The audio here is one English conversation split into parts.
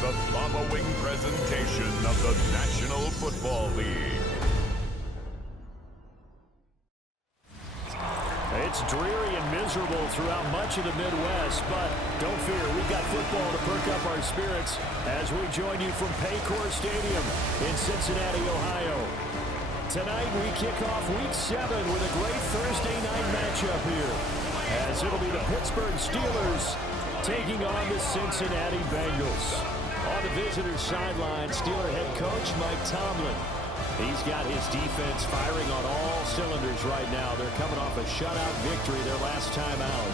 the following presentation of the National Football League. It's dreary and miserable throughout much of the Midwest, but don't fear, we've got football to perk up our spirits as we join you from Paycor Stadium in Cincinnati, Ohio. Tonight we kick off Week 7 with a great Thursday night matchup here, as it'll be the Pittsburgh Steelers taking on the Cincinnati Bengals. On the visitors' sideline, Steeler head coach Mike Tomlin. He's got his defense firing on all cylinders right now. They're coming off a shutout victory their last time out.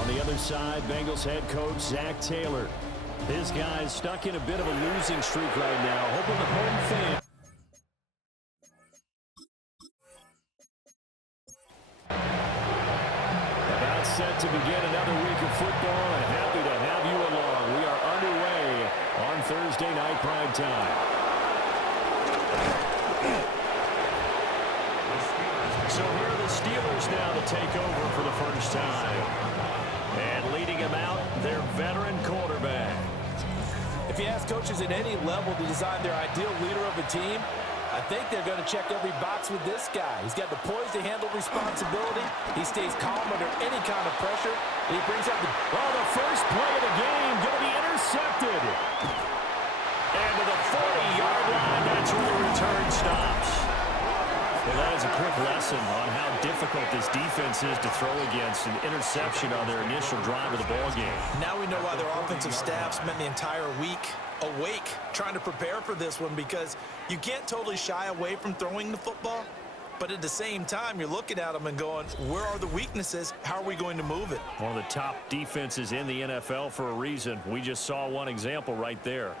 On the other side, Bengals head coach Zach Taylor. His guys stuck in a bit of a losing streak right now, hoping the home fan. About set to begin another week of football, and happy to have you along. We are underway on Thursday night prime time. So here are the Steelers now to take over for the first time. And leading them out, their veteran quarterback. If you ask coaches at any level to design their ideal leader of a team, I think they're going to check every box with this guy. He's got the poise to handle responsibility. He stays calm under any kind of pressure. And he brings up the first play of the game going to be intercepted. And to the 40-yard line, that's where the return stops. Well, that is a quick lesson on how difficult this defense is to throw against an interception on their initial drive of the ballgame. Now we know why their offensive staff spent the entire week awake trying to prepare for this one, because you can't totally shy away from throwing the football, but at the same time, you're looking at them and going, where are the weaknesses? How are we going to move it? One of the top defenses in the NFL for a reason. We just saw one example right there.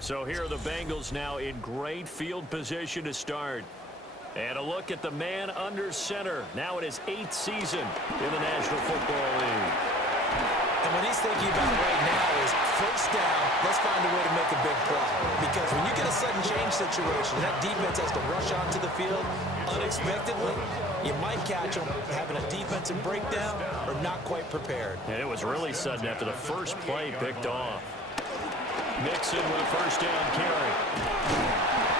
So here are the Bengals now in great field position to start. And a look at the man under center, now in his 8th season in the National Football League. And what he's thinking about right now is first down, let's find a way to make a big play. Because when you get a sudden change situation, that defense has to rush onto the field unexpectedly. You might catch them having a defensive breakdown or not quite prepared. And it was really sudden after the first play picked off. Mixon with a first down carry.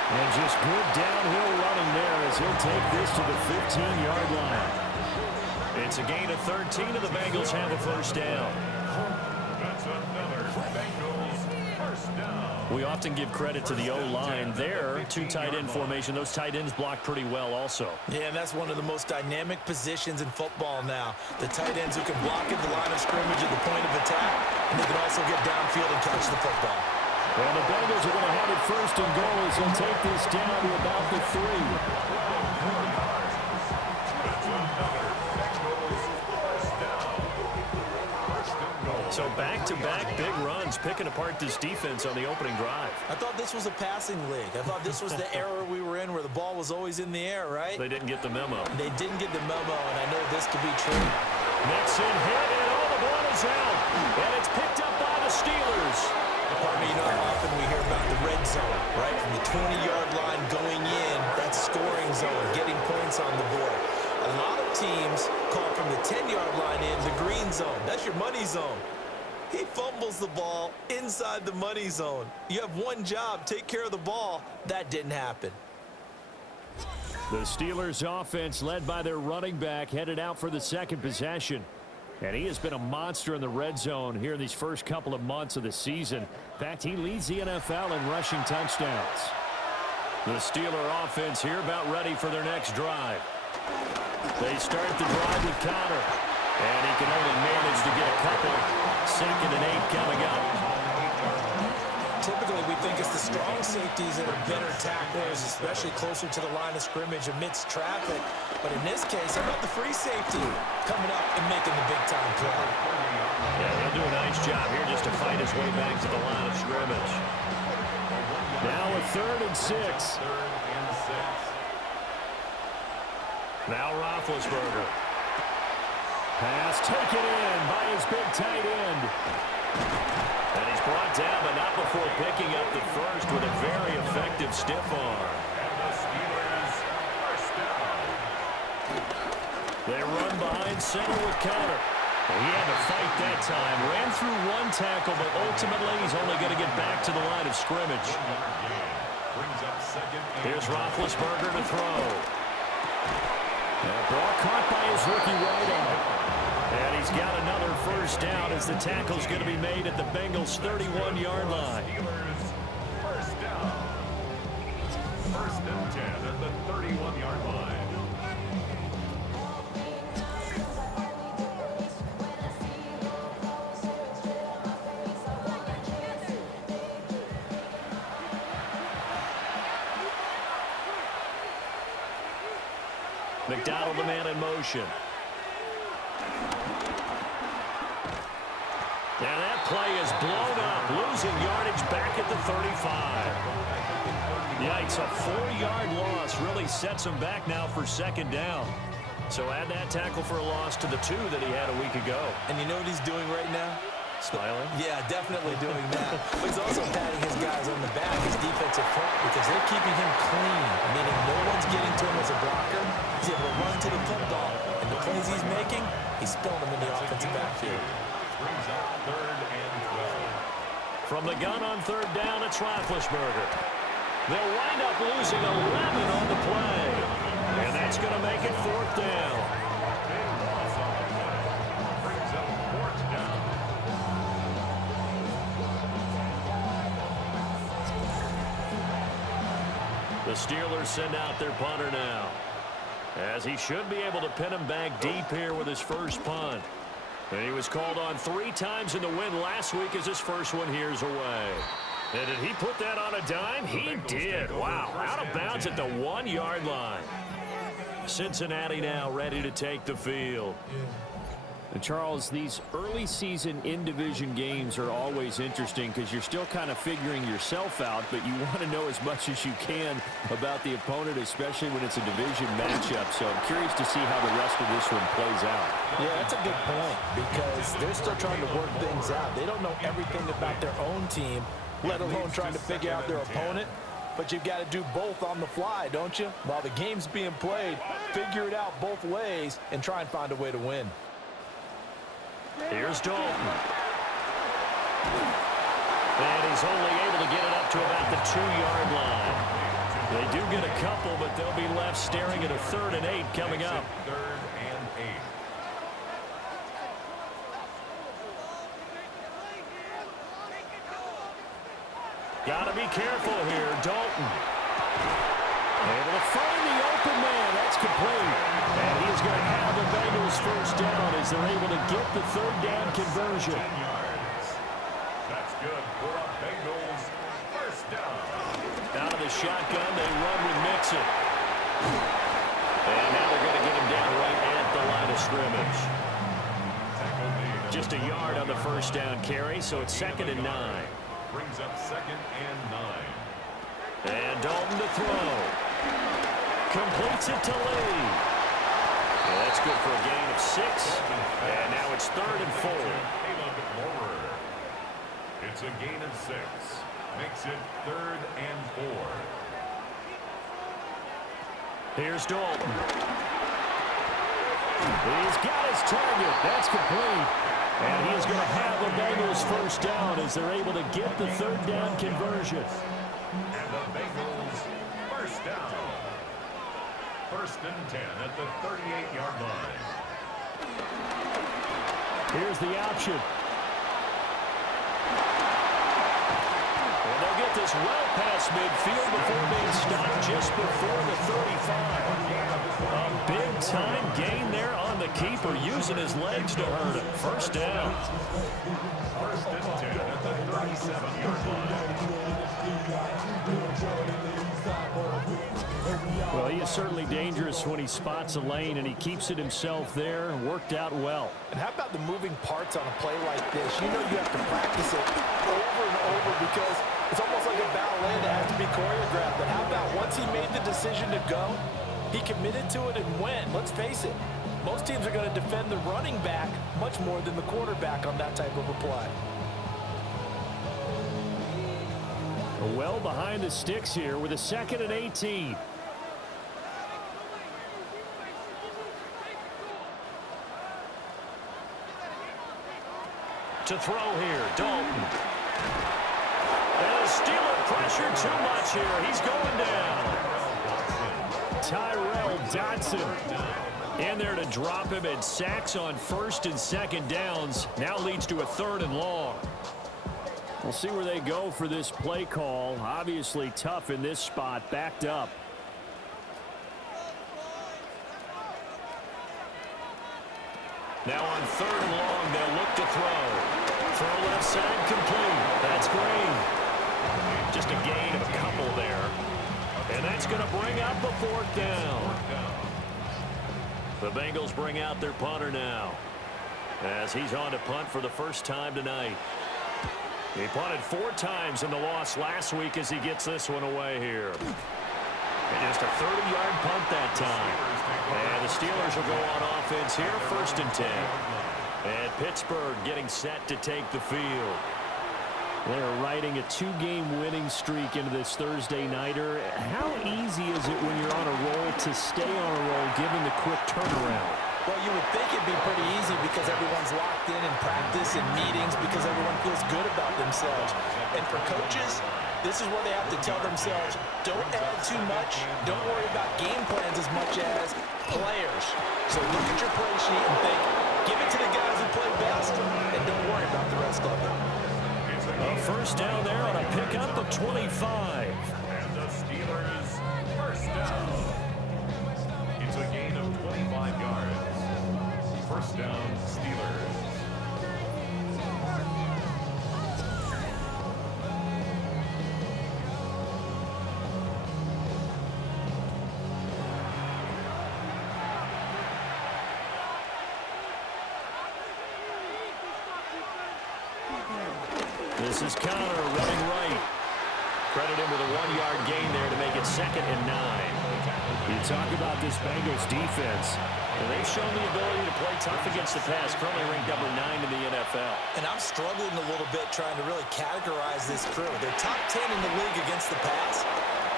And just good downhill running there as he'll take this to the 15-yard line. It's a gain of 13, and the Bengals have a first down. That's another Bengals first down. We often give credit to the O-line there. 2 tight end formation. Those tight ends block pretty well also. Yeah, and that's one of the most dynamic positions in football now. The tight ends who can block at the line of scrimmage at the point of attack, and they can also get downfield and catch the football. Well, the Bengals are going to have it first and goal as they'll take this down to about the 3. So back-to-back big runs, picking apart this defense on the opening drive. I thought this was a passing league. I thought this was the era we were in where the ball was always in the air, right? They didn't get the memo. They didn't get the memo, and I know this could be true. Mixon hit, and the ball is out. And it's picked up by the Steelers. Pardon me, you know how often we hear about the red zone, right? From the 20-yard line going in, that's scoring zone, getting points on the board. A lot of teams call from the 10-yard line in the green zone. That's your money zone. He fumbles the ball inside the money zone. You have one job, take care of the ball. That didn't happen. The Steelers' offense, led by their running back, headed out for the second possession. And he has been a monster in the red zone here in these first couple of months of the season. In fact, he leads the NFL in rushing touchdowns. The Steeler offense here about ready for their next drive. They start the drive with Connor. And he can only manage to get a couple. 2nd and 8 coming up. Typically, we think it's the strong safeties that are better tacklers, especially closer to the line of scrimmage amidst traffic. But in this case, how about the free safety coming up and making the big-time play? Yeah, he'll do a nice job here just to fight his way back to the line of scrimmage. Now a 3rd and 6. Now Roethlisberger. Pass taken in by his big tight end. And he's brought down, but not before picking up the first with a very effective stiff arm. And the Steelers first down. They run behind center with Connor. He had to fight that time. Ran through one tackle, but ultimately he's only going to get back to the line of scrimmage. Here's Roethlisberger to throw. That ball caught by his rookie right arm. And he's got another first down as the tackle's going to be made at the Bengals' 31-yard line. First down. First and 10 at the 31-yard line. McDonald, the man in motion. And that play is blown up, losing yardage back at the 35. Yikes, a 4-yard loss really sets him back now for second down. So add that tackle for a loss to the 2 that he had a week ago. And you know what he's doing right now? Smiling? Yeah, definitely doing that. But he's also patting his guys on the back, his defensive front, because they're keeping him clean, meaning no one's getting to him as a blocker. He's able to run to the football, and the plays he's making, he's spilling them in the offensive backfield. Brings up 3rd and 12. From the gun on 3rd down, it's Roethlisberger. They'll wind up losing 11 on the play. And that's going to make it 4th down. Brings up 4th down. The Steelers send out their punter now, as he should be able to pin him back deep here with his first punt. And he was called on 3 times in the win last week as his first one here's away. And did he put that on a dime? He did. Wow, out of bounds at the 1-yard line. Cincinnati now ready to take the field. And Charles, these early season in-division games are always interesting because you're still kind of figuring yourself out, but you want to know as much as you can about the opponent, especially when it's a division matchup. So I'm curious to see how the rest of this one plays out. Yeah, that's a good point because they're still trying to work things out. They don't know everything about their own team, let alone trying to figure out their opponent. But you've got to do both on the fly, don't you? While the game's being played, figure it out both ways and try and find a way to win. Here's Dalton. And he's only able to get it up to about the 2-yard line. They do get a couple, but they'll be left staring at a 3rd and 8 coming up. 3rd and 8. Got to be careful here, Dalton. Able to find the open man. That's complete. And he's going to have the Bengals first down as they're able to get the 3rd down conversion. 10 yards. That's good for a Bengals first down. Out of the shotgun, they run with Mixon. And now they're going to get him down right at the line of scrimmage. Just a yard on the first down carry, so it's 2nd and 9. Brings up 2nd and 9. And Dalton to throw. Completes it to Lee. Well, that's good for a gain of 6. And now it's 3rd and 4. It's a gain of 6. Makes it 3rd and 4. Here's Dalton. He's got his target. That's complete. And he's going to have the Bengals first down as they're able to get the 3rd down conversion. And the Bengals first down. 1st and 10 at the 38-yard line. Here's the option. And they'll get this well past midfield before being stopped just before the 35. A big-time gain there on the keeper, using his legs to hurt him. First down. 1st and 10 at the 37-yard line. Well, he is certainly dangerous when he spots a lane, and he keeps it himself there and worked out well. And how about the moving parts on a play like this? You know you have to practice it over and over because it's almost like a ballet that has to be choreographed. But how about once he made the decision to go, he committed to it and went. Let's face it, most teams are going to defend the running back much more than the quarterback on that type of a play. Well behind the sticks here with a 2nd and 18. To throw here, Dalton. And the Steeler pressure too much here. He's going down. Tyrell Dodson in there to drop him, and sacks on first and second downs. Now leads to a 3rd and long. We'll see where they go for this play call. Obviously tough in this spot, backed up. Now on 3rd and long, they'll look to throw. Throw left side, complete. That's Green. Just a gain of a couple there. And that's going to bring up the 4th down. The Bengals bring out their punter now, as he's on to punt for the first time tonight. He punted 4 times in the loss last week as he gets this one away here. And just a 30-yard punt that time. And the Steelers will go on offense here, 1st and 10. And Pittsburgh getting set to take the field. They're riding a 2-game winning streak into this Thursday nighter. How easy is it when you're on a roll to stay on a roll given the quick turnaround? Well, you would think it'd be pretty easy because everyone's locked in practice and meetings because everyone feels good about themselves. And for coaches, this is where they have to tell themselves, don't add too much, don't worry about game plans as much as players. So look at your play sheet and think, give it to the guys who play best, and don't worry about the rest of them. A first down there on a pickup of 25. And the Steelers first down. It's a gain of 25 yards. First down, Steelers. This is Connor running right. Credit him with a 1-yard gain there to make it 2nd and 9. You talk about this Bengals defense. And they've shown the ability to play tough against the pass, currently ranked number 9 in the NFL. And I'm struggling a little bit trying to really categorize this crew. They're top 10 in the league against the pass,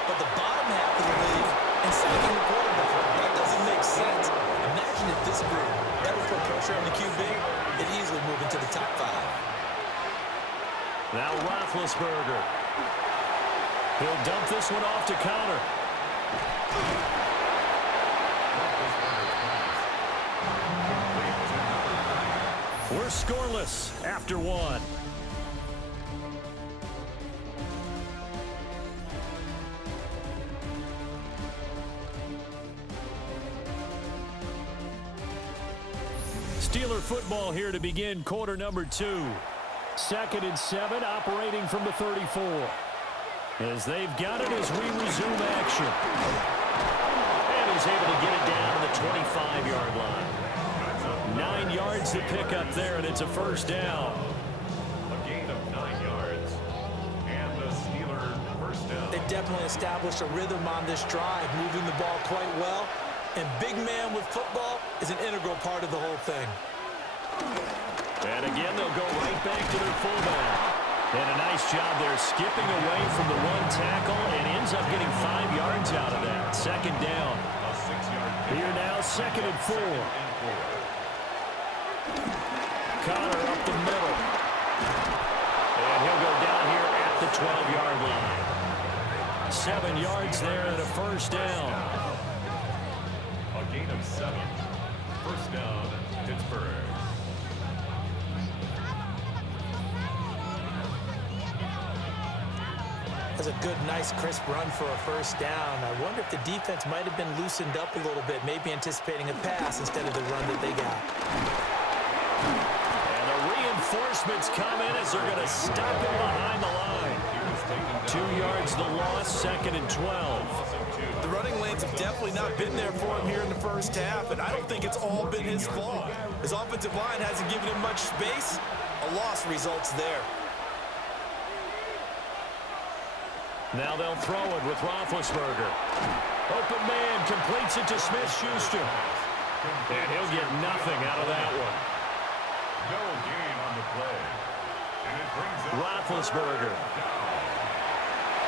but the bottom half of the league in sacking the quarterback. That doesn't make sense. Imagine if this group ever put pressure on the QB, it'd easily move into the top 5. Now Roethlisberger. He'll dump this one off to Connor. We're scoreless after 1. Steeler football here to begin quarter number 2. 2nd and 7, operating from the 34. As they've got it as we resume action. And he's able to get it down to the 25-yard line. 9 yards to pick up there, and it's a first down. A gain of 9 yards. And the Steelers first down. They definitely established a rhythm on this drive, moving the ball quite well. And big man with football is an integral part of the whole thing. And again, they'll go right back to their fullback. And a nice job there skipping away from the 1 tackle and ends up getting 5 yards out of that. 2nd down. A 6-yard Here now, 2nd and 4. Connor up the middle. And he'll go down here at the 12-yard line. 7 yards there and a first down. A gain of 7. First down, Pittsburgh. That's a good, nice, crisp run for a first down. I wonder if the defense might have been loosened up a little bit, maybe anticipating a pass instead of the run that they got. And the reinforcements come in as they're going to stop him behind the line. 2 yards the loss, 2nd and 12. The running lanes have definitely not been there for him here in the first half, and I don't think it's all been his fault. His offensive line hasn't given him much space. A loss results there. Now they'll throw it with Roethlisberger. Open man completes it to Smith-Schuster. And he'll get nothing out of that one. No gain on the play. And it brings up Roethlisberger.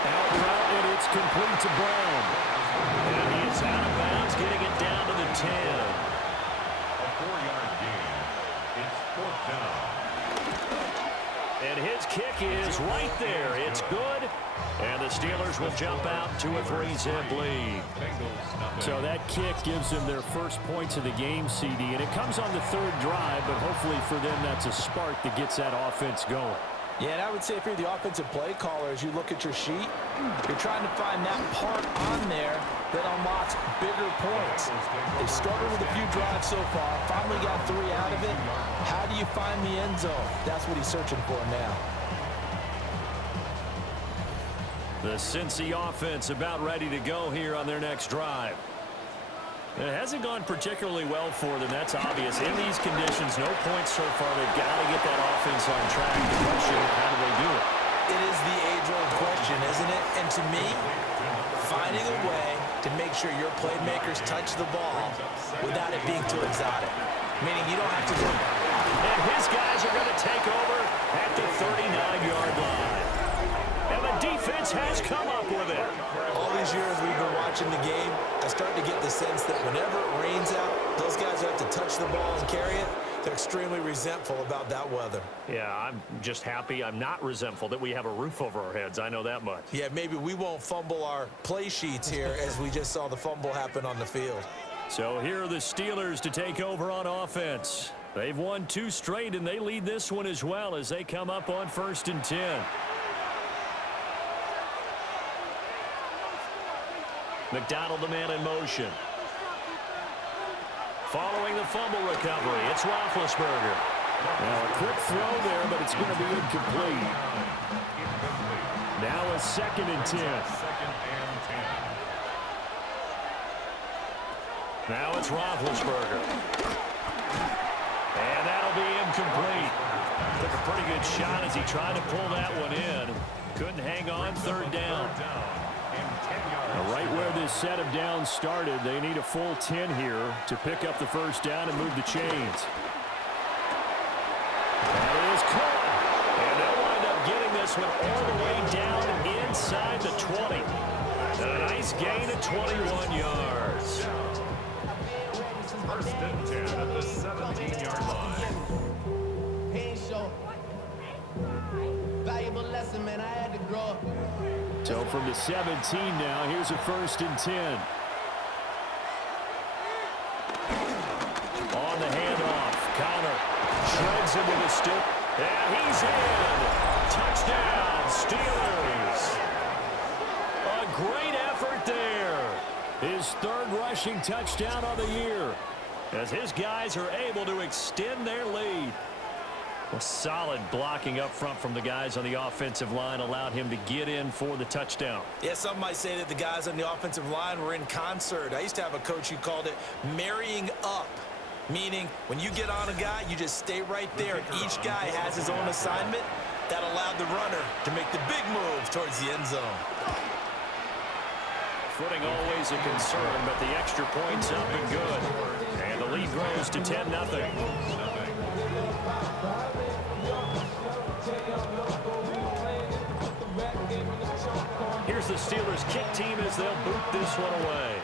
Out route, and it's complete to Brown. And he is out of bounds, getting it down to the 10. a 4-yard gain. It's 4th down. And his kick is right there. It's good. And the Steelers will jump out to a 3-zip lead. So that kick gives them their first points of the game, CD. And it comes on the third drive, but hopefully for them that's a spark that gets that offense going. Yeah, and I would say if you're the offensive play caller, as you look at your sheet, you're trying to find that part on there that unlocks bigger points. They struggled with a few drives so far, finally got 3 out of it. How do you find the end zone? That's what he's searching for now. The Cincy offense about ready to go here on their next drive. It hasn't gone particularly well for them, that's obvious. In these conditions, no points so far. They've got to get that offense on track. The question, how do they do it? It is the age-old question, isn't it? And to me, finding a way to make sure your playmakers touch the ball without it being too exotic. Meaning you don't have to go. And his guys are going to take over at the 39-yard line. And the defense has come up with it. All these years we've been watching the game, I start to get the sense that whenever it rains out, those guys have to touch the ball and carry it. They're extremely resentful about that weather. Yeah, I'm just happy I'm not resentful that we have a roof over our heads. I know that much. Yeah, maybe we won't fumble our play sheets here as we just saw the fumble happen on the field. So here are the Steelers to take over on offense. They've won 2 straight, and they lead this one as well as they come up on 1st and 10. McDonald, the man in motion. Following the fumble recovery, it's Roethlisberger. Now a quick throw there, but it's going to be incomplete. Now a 2nd and 10. Now it's Roethlisberger. And that'll be incomplete. Took a pretty good shot as he tried to pull that one in. Couldn't hang on, 3rd down. Now right where this set of downs started, they need a full 10 here to pick up the 1st down and move the chains. That is caught. And they'll wind up getting this one all the way down inside the 20. And a nice gain of 21 yards. 1st and 10 at the 17-yard line. Valuable lesson, man. I had to grow up. So from the 17 now, here's a 1st and 10. On the handoff, Connor shreds him with a stick. And he's in. Touchdown, Steelers. A great effort there. His 3rd rushing touchdown of the year as his guys are able to extend their lead. A solid blocking up front from the guys on the offensive line allowed him to get in for the touchdown. Yeah, some might say that the guys on the offensive line were in concert. I used to have a coach who called it marrying up, meaning when you get on a guy, you just stay right there, and each guy has his own assignment. That allowed the runner to make the big move towards the end zone. Footing always a concern, but the extra point's up and good. And the lead grows to 10-0. Here's the Steelers kick team as they'll boot this one away.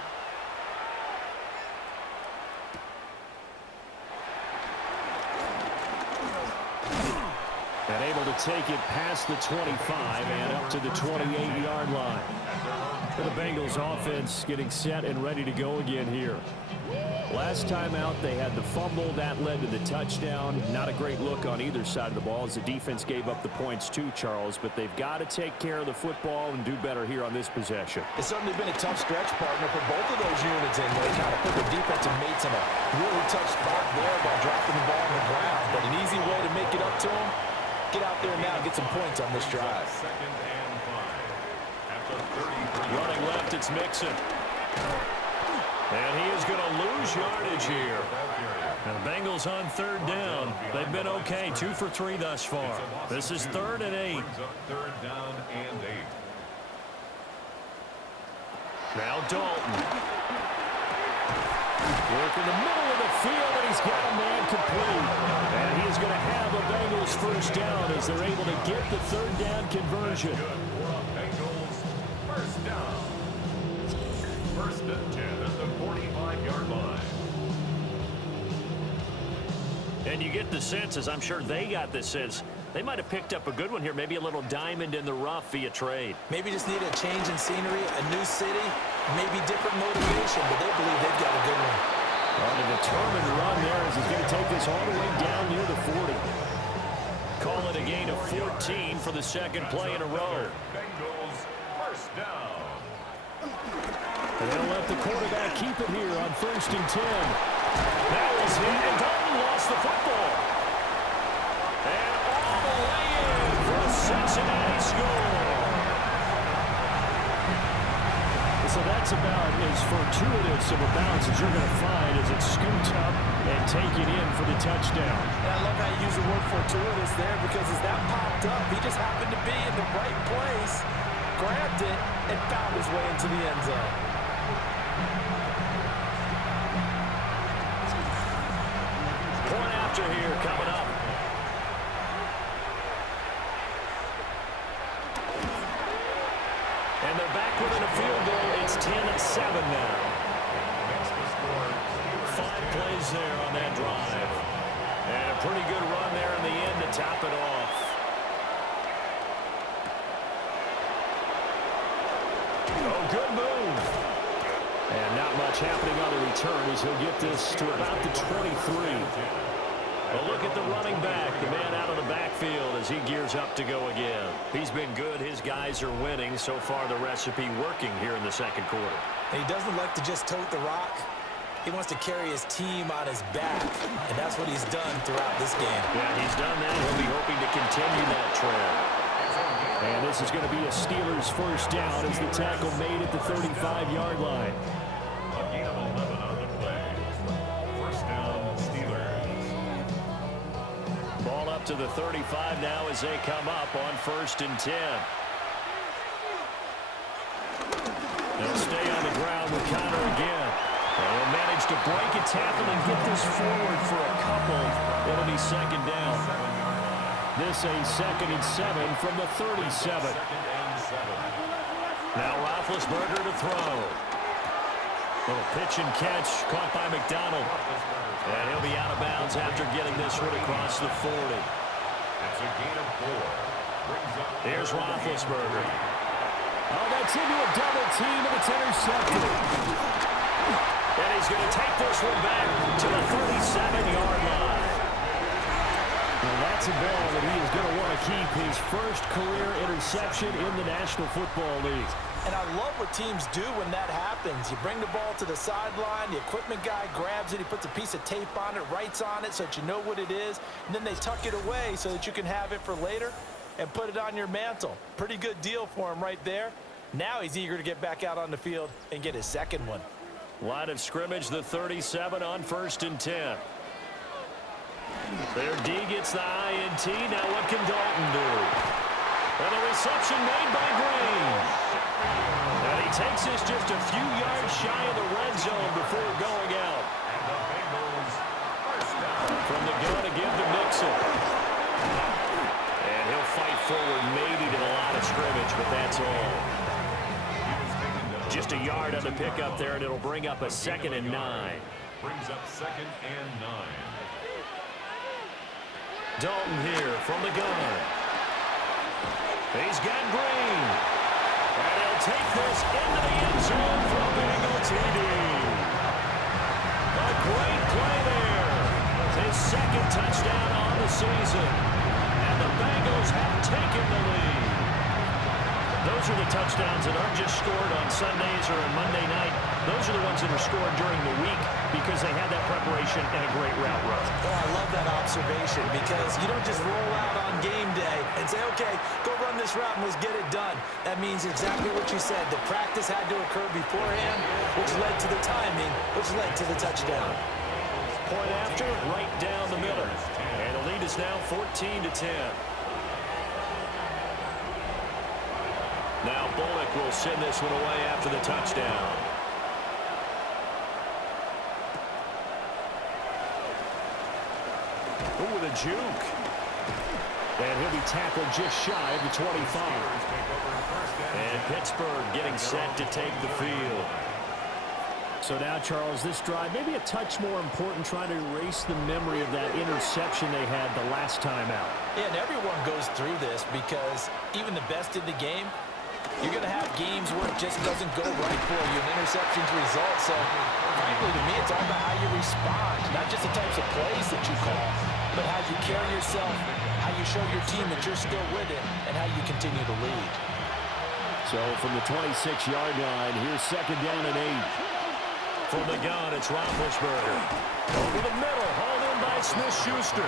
And able to take it past the 25 and up to the 28-yard line. For the Bengals offense getting set and ready to go again here. Last time out, they had the fumble. That led to the touchdown. Not a great look on either side of the ball as the defense gave up the points too, Charles. But they've got to take care of the football and do better here on this possession. It's certainly been a tough stretch, partner, for both of those units in there. Kind of put the defensive mates in a really tough spot there by dropping the ball on the ground. But an easy way to make it up to them, get out there now and get some points on this drive. 2nd and 5. At the 33. Running left, it's Mixon. And he is going to lose yardage here. And the Bengals on 3rd down. They've been okay, 2 for 3 thus far. This is 3rd and 8. 3rd down and 8. Now Dalton. Work in the middle of the field, and he's got a man complete. And he's going to have a Bengals 1st down as they're able to get the 3rd down conversion. Bengals 1st down. 1st and 10 at the 45-yard line. And you get the sense, as I'm sure they got the sense, They might have picked up a good one here, maybe a little diamond in the rough via trade. Maybe just need a change in scenery, a new city, maybe different motivation, but they believe they've got a good one. On a determined run there as he's going to take this all the way down near the 40. Call it a gain of 14 for the second play in a row. Bengals first down. And they'll let the quarterback keep it here on 1st and 10. That was hit, and Dalton lost the football. And all the way in for a Cincinnati score. So that's about as fortuitous of a bounce as you're going to find as it's scooped up and taken in for the touchdown. And I love how you use the word fortuitous there because as that popped up, he just happened to be in the right place, grabbed it, and found his way into the end zone. Point after here coming up. And they're back within a field goal. It's 10-7 now. 5 plays there on that drive. And a pretty good run there in the end to top it off. Oh, good move. And not much happening on the return as he'll get this to about the 23. But look at the running back, the man out of the backfield as he gears up to go again. He's been good. His guys are winning. So far, the recipe working here in the second quarter. And he doesn't like to just tote the rock. He wants to carry his team on his back, and that's what he's done throughout this game. Yeah, he's done that. He'll be hoping to continue that trend. And this is going to be a Steelers first down as the tackle made at the 35-yard line. A gain of 11 on the play. First down, Steelers. Ball up to the 35 now as they come up on 1st and 10. They'll stay on the ground with Connor again. They'll manage to break a tackle and get this forward for a couple. It'll be second down. This a 2nd and 7 from the 37. Now Roethlisberger to throw. Little pitch and catch caught by McDonald. And he'll be out of bounds after getting this one across the 40. It's a gain of 4. Here's Roethlisberger. Oh, that's into a double team, and it's intercepted. And he's going to take this one back to the 37-yard line. Well, that's a ball that he is going to want to keep his first career interception in the National Football League. And I love what teams do when that happens. You bring the ball to the sideline, the equipment guy grabs it, he puts a piece of tape on it, writes on it so that you know what it is, and then they tuck it away so that you can have it for later and put it on your mantle. Pretty good deal for him right there. Now he's eager to get back out on the field and get his second one. Line of scrimmage, the 37 on 1st and 10. Their D gets the INT. Now what can Dalton do? And the reception made by Green. And he takes this just a few yards shy of the red zone before going out. And the Bengals first down. From the gun to give to Mixon. And he'll fight forward maybe to the line of scrimmage, but that's all. Just a yard on the pickup there, and it'll bring up a 2nd and 9. Brings up 2nd and 9. Dalton here from the gun. He's got Green. And he'll take this into the end zone for a Bengal TD. A great play there. His 2nd touchdown on the season. And the Bengals have taken the lead. Those are the touchdowns that aren't just scored on Sundays or on Monday night. Those are the ones that are scored during the week because they had that preparation and a great route run. Oh, I love that observation because you don't just roll out on game day and say, okay, go run this route and let's get it done. That means exactly what you said. The practice had to occur beforehand, which led to the timing, which led to the touchdown. Point after, right down the middle. And the lead is now 14-10. Now Bullock will send this one away after the touchdown. Oh, with a juke. And he'll be tackled just shy of the 25. And Pittsburgh getting set to take the field. So now, Charles, this drive maybe a touch more important, trying to erase the memory of that interception they had the last time out. Yeah, and everyone goes through this because even the best in the game, you're going to have games where it just doesn't go right for you, and interceptions result. So, frankly, to me, it's all about how you respond, not just the types of plays that you call, but how you carry yourself, how you show your team that you're still with it, and how you continue to lead. So from the 26-yard line, here's second down and 8. From the gun, it's Roethlisberger. Over the middle, hauled in by Smith-Schuster.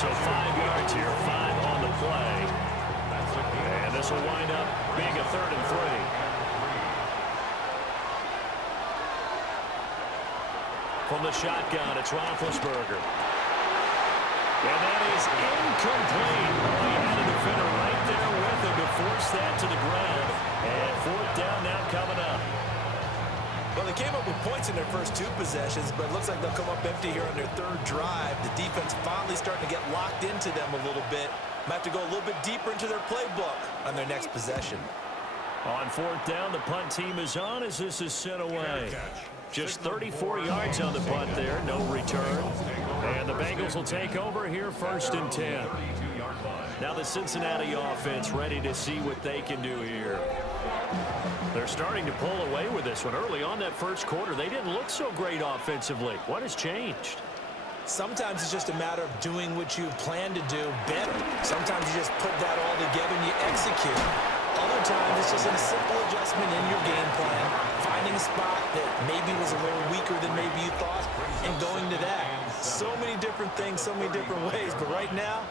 So 5 yards here, 5 on the play. And this will wind up being a 3rd and 3. From the shotgun, it's Roethlisberger. And that is incomplete. Well, he had a defender right there with him to force that to the ground. And 4th down now coming up. Well, they came up with points in their first 2 possessions, but it looks like they'll come up empty here on their 3rd drive. The defense finally starting to get locked into them a little bit. Might have to go a little bit deeper into their playbook on their next possession. On 4th down, the punt team is on as this is sent away. Just 34 yards on the punt there, no return. And the Bengals will take over here 1st and 10. Now the Cincinnati offense ready to see what they can do here. They're starting to pull away with this one. Early on that first quarter, they didn't look so great offensively. What has changed? Sometimes it's just a matter of doing what you plan to do better. Sometimes you just put that all together and you execute. Other times it's just a simple adjustment in your game plan, finding a spot that maybe was a little weaker than maybe you thought, and going to that. So many different things, so many different ways, but right now,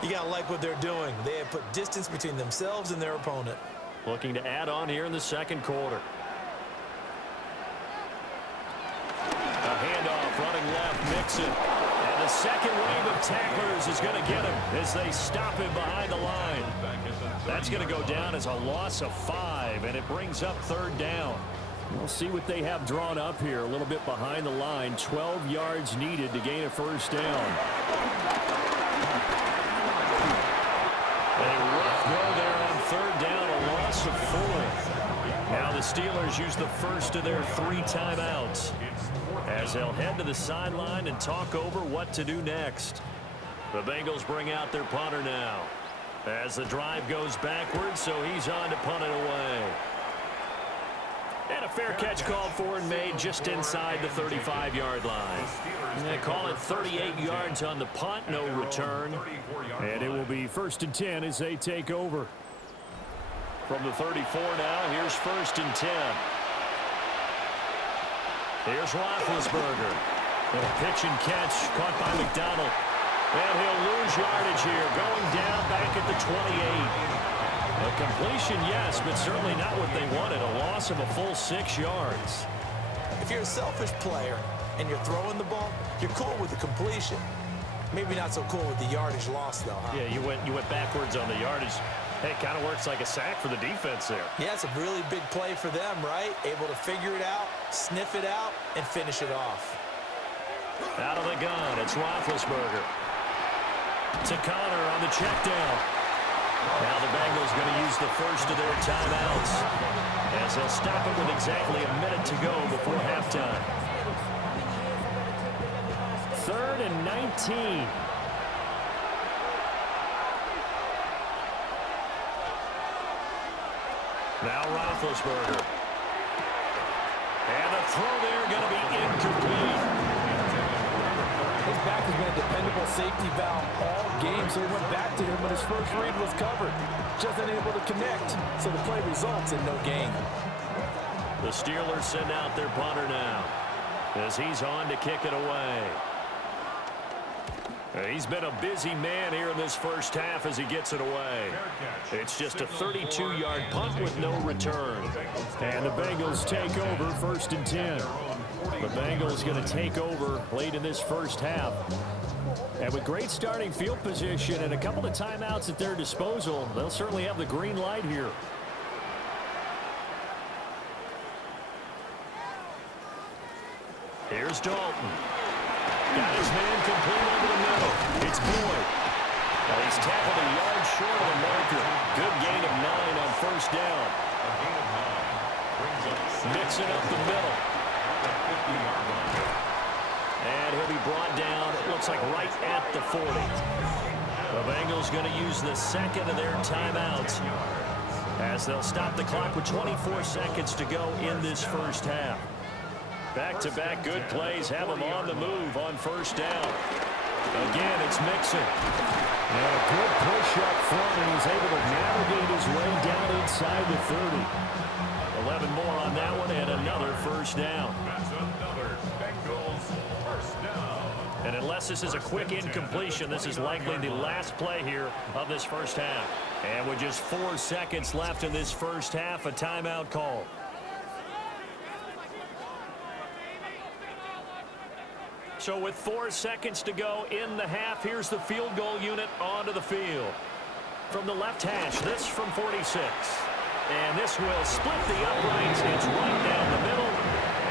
you got to like what they're doing. They have put distance between themselves and their opponent. Looking to add on here in the second quarter. A handoff running left, Mixon. And the second wave of tacklers is going to get him as they stop him behind the line. That's going to go down as a loss of 5, and it brings up 3rd down. We'll see what they have drawn up here. A little bit behind the line. 12 yards needed to gain a 1st down. A rough go there on 3rd down, a loss of 4. Now the Steelers use the first of their 3 timeouts as they'll head to the sideline and talk over what to do next. The Bengals bring out their punter now as the drive goes backwards, so he's on to punt it away. And a fair catch called for and made just inside the 35-yard line. And they call it 38 yards on the punt, no return. And it will be 1st and 10 as they take over. From the 34 now, here's 1st and 10. Here's Roethlisberger. And a pitch and catch caught by McDonald. And he'll lose yardage here, going down back at the 28. A completion, yes, but certainly not what they wanted. A loss of a full 6 yards. If you're a selfish player and you're throwing the ball, you're cool with the completion. Maybe not so cool with the yardage loss, though, huh? Yeah, you went backwards on the yardage. Hey, it kind of works like a sack for the defense there. Yeah, it's a really big play for them, right? Able to figure it out, sniff it out, and finish it off. Out of the gun, it's Roethlisberger. To Connor on the check down. Now the Bengals going to use the first of their timeouts as they'll stop it with exactly a minute to go before halftime. 3rd and 19. Now Roethlisberger. And the throw there going to be incomplete. His back has been a dependable safety valve all game, so he went back to him when his first read was covered. Just unable to connect, so the play results in no gain. The Steelers send out their punter now as he's on to kick it away. He's been a busy man here in this first half as he gets it away. It's just a 32-yard punt with no return. And the Bengals take over 1st and 10. The Bengals going to take over late in this first half. And with great starting field position and a couple of timeouts at their disposal, they'll certainly have the green light here. Here's Dalton. Got his man complete over the middle. It's Boyd. Now he's tackled a yard short of the marker. Good gain of 9 on 1st down. Mixing up the middle. 50-yard line. And he'll be brought down, it looks like right at the 40. The Bengals going to use the second of their timeouts as they'll stop the clock with 24 seconds to go in this first half. Back-to-back good plays have him on the move on first down. Again, it's Mixon. And a good push up front, and he's able to navigate his way down inside the 30. 11 more on that one, and another first down. That's another Bengals first down. And unless this is a quick incompletion, this is likely the last play here of this first half. And with just 4 seconds left in this first half, a timeout call. So with 4 seconds to go in the half, here's the field goal unit onto the field. From the left hash, this from 46. And this will split the uprights. It's right down the middle.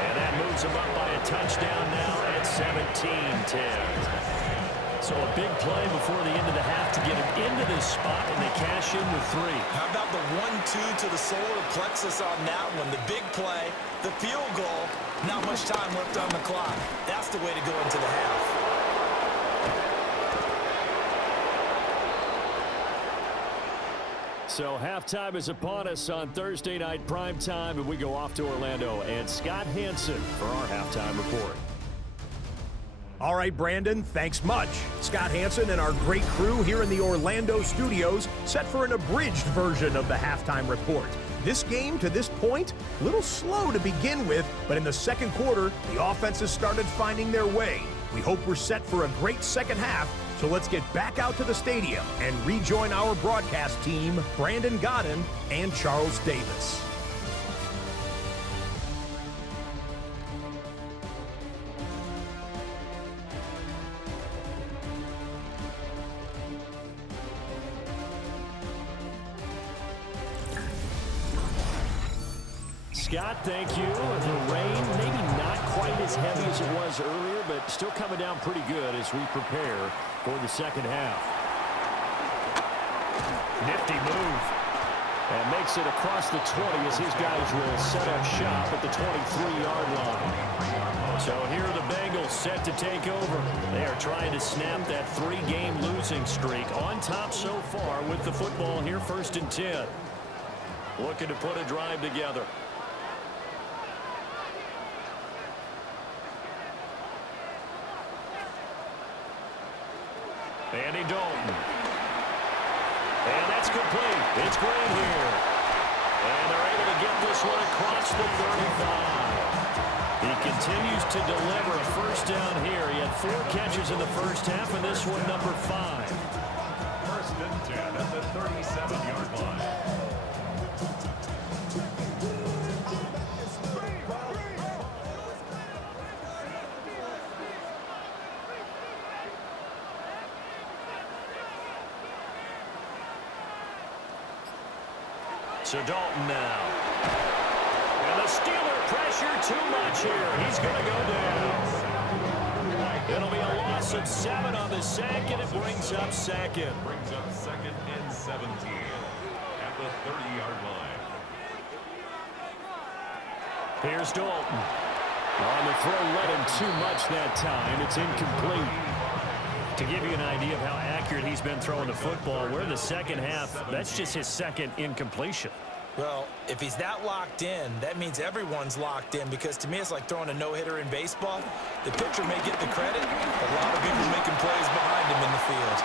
And that moves them up by a touchdown now at 17-10. So a big play before the end of the half to get him into this spot, and they cash in with 3. How about the 1-2 to the solar plexus on that one? The big play, the field goal, not much time left on the clock. That's the way to go into the half. So halftime is upon us on Thursday night primetime, and we go off to Orlando. And Scott Hansen for our halftime report. All right, Brandon, thanks much. Scott Hansen and our great crew here in the Orlando studios set for an abridged version of the halftime report. This game, to this point, a little slow to begin with, but in the second quarter, the offenses started finding their way. We hope we're set for a great second half, so let's get back out to the stadium and rejoin our broadcast team, Brandon Godden and Charles Davis. Scott, thank you. The rain, maybe not quite as heavy as it was earlier, but still coming down pretty good as we prepare for the second half. Nifty move. And makes it across the 20 as his guys will set up shop at the 23-yard line. So here are the Bengals set to take over. They are trying to snap that 3-game losing streak on top so far with the football here, 1st and 10. Looking to put a drive together. Andy Dalton. And that's complete. It's Green here. And they're able to get this one across the 35. He continues to deliver a first down here. He had 4 catches in the first half, and this one number 5. 1st and 10 at the 37-yard line. So Dalton now. And the Steeler pressure too much here. He's going to go down. It'll be a loss of 7 on the sack, and it brings up second. Brings up 2nd and 17 at the 30-yard line. Here's Dalton. On the throw, let him too much that time. It's incomplete. To give you an idea of how accurate he's been throwing the football, we're in the second half. That's just his 2nd incompletion. Well, if he's that locked in, that means everyone's locked in, because to me it's like throwing a no-hitter in baseball. The pitcher may get the credit, but a lot of people making plays behind him in the field.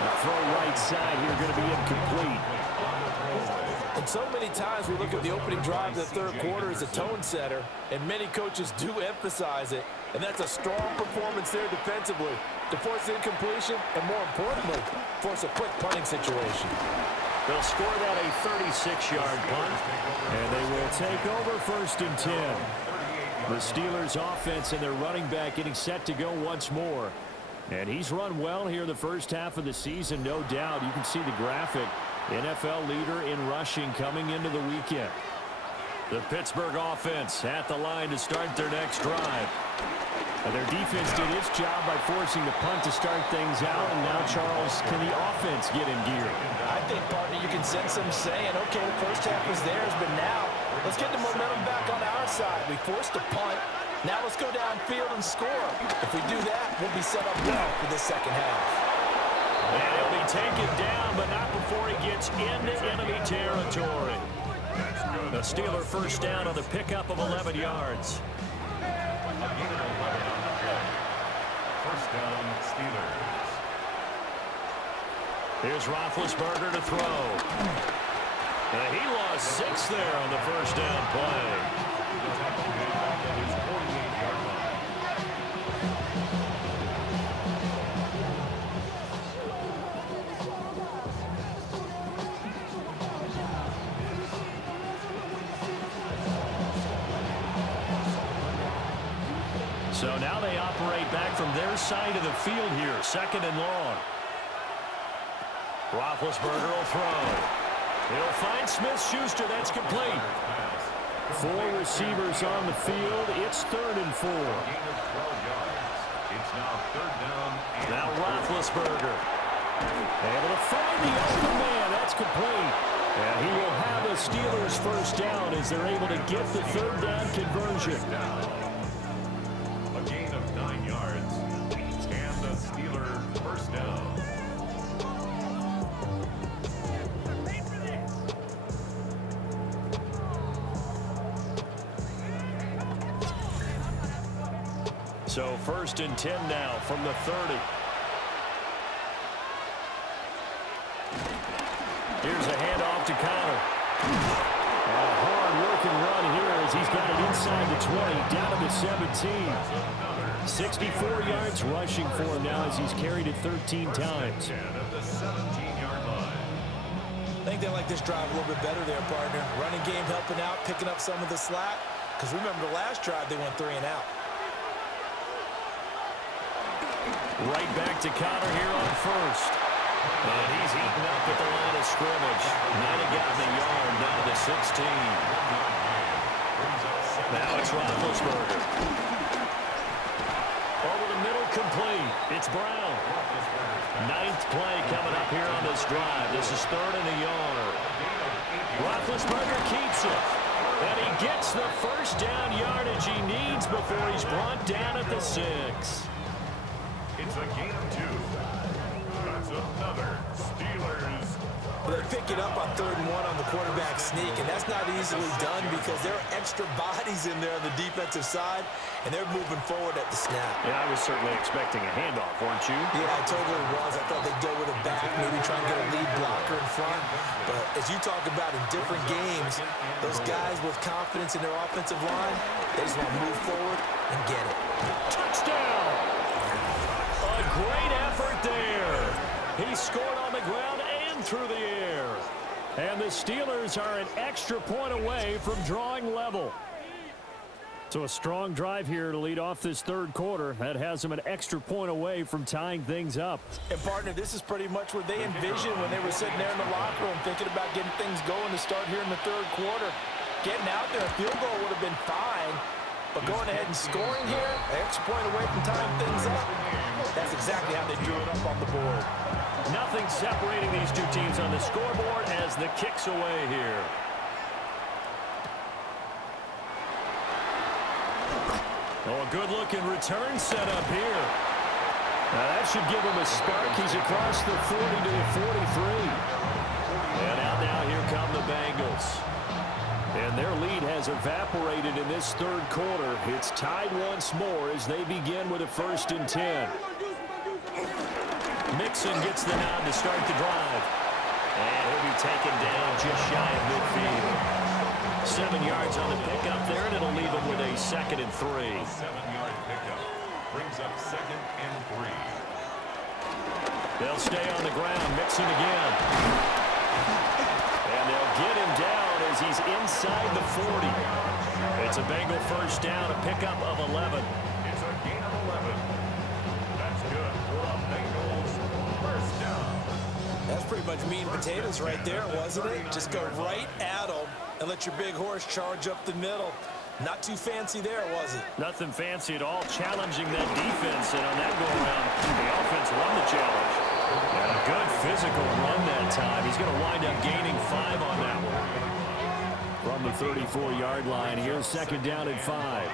The throw right side here going to be incomplete. And so many times we look at the opening drive of the third quarter as a tone setter, and many coaches do emphasize it, and that's a strong performance there defensively to force incompletion and, more importantly, force a quick punting situation. They'll score that a 36-yard punt, and they will take over 1st and 10. The Steelers offense and their running back getting set to go once more. And he's run well here the first half of the season, no doubt. You can see the graphic. NFL leader in rushing coming into the weekend. The Pittsburgh offense at the line to start their next drive. And their defense did its job by forcing the punt to start things out. And now, Charles, can the offense get in gear? I think, partner, you can sense them saying, okay, the first half was theirs, but now let's get the momentum back on our side. We forced a punt. Now let's go downfield and score. If we do that, we'll be set up well for the second half. And he'll be taken down, but not before he gets into enemy territory. The Steeler first down on the pickup of 11 yards. First down, Steelers. Here's Roethlisberger to throw. And he lost 6 there on the first down play. So now they operate back from their side of the field here, second and long. Roethlisberger will throw. He'll find Smith-Schuster. That's complete. 4 receivers on the field. It's 3rd and 4. It's now 3rd down. Now Roethlisberger. Able to find the open man. That's complete. And he will have the Steelers first down as they're able to get the 3rd down conversion. A gain of 9 yards. And the Steeler first down. So 1st and 10 now from the 30. Here's a handoff to Connor. And a hard-working run here as he's got it inside the 20, down to the 17. 64 yards rushing for him now as he's carried it 13 times. At the 17-yard line. I think they like this drive a little bit better there, partner. Running game helping out, picking up some of the slack. Because remember, the last drive, they went 3 and out. Right back to Connor here on first. And he's eaten up at the line of scrimmage. Might have gotten a yard down to the 16. Now it's Roethlisberger. Over the middle, complete. It's Brown. 9th play coming up here on this drive. This is 3rd and a yard. Roethlisberger keeps it. And he gets the first down yardage he needs before he's brought down at the 6. It's a gain of 2. That's another Steelers. They pick it up on 3rd and 1 on the quarterback sneak, and that's not easily done because there are extra bodies in there on the defensive side, and they're moving forward at the snap. Yeah, I was certainly expecting a handoff, weren't you? Yeah, I totally was. I thought they'd go with a back, maybe try and get a lead blocker in front. But as you talk about in different games, those guys with confidence in their offensive line, they just want to move forward and get it. Touchdown! A great effort there. He scored on the ground and through the air. And the Steelers are an extra point away from drawing level. So a strong drive here to lead off this 3rd quarter. That has them an extra point away from tying things up. And, partner, this is pretty much what they envisioned when they were sitting there in the locker room thinking about getting things going to start here in the 3rd quarter. Getting out there, a field goal would have been fine. But going ahead and scoring here, an extra point away from tying things up, that's exactly how they drew it up on the board. Nothing separating these two teams on the scoreboard as the kick's away here. Oh, a good-looking return set up here. Now that should give him a spark. He's across the 40 to the 43. And out now, here come the Bengals. And their lead has evaporated in this 3rd quarter. It's tied once more as they begin with a 1st and 10. Mixon gets the nod to start the drive. And he'll be taken down just shy of midfield. 7 yards on the pickup there, and it'll leave him with a 2nd and 3. 7-yard pickup brings up 2nd and 3. They'll stay on the ground. Mixon again. And they'll get him down as he's inside the 40. It's a Bengal first down, a pickup of 11. It's a gain of 11. That's good for the Bengals. First down. That's pretty much meat and potatoes right there, wasn't it? Just go right at them and let your big horse charge up the middle. Not too fancy there, was it? Nothing fancy at all, challenging that defense, and on that go-around, the offense won the challenge. And a good physical run that time. He's going to wind up gaining 5 on that one. From the 34-yard line, here's 2nd down and 5.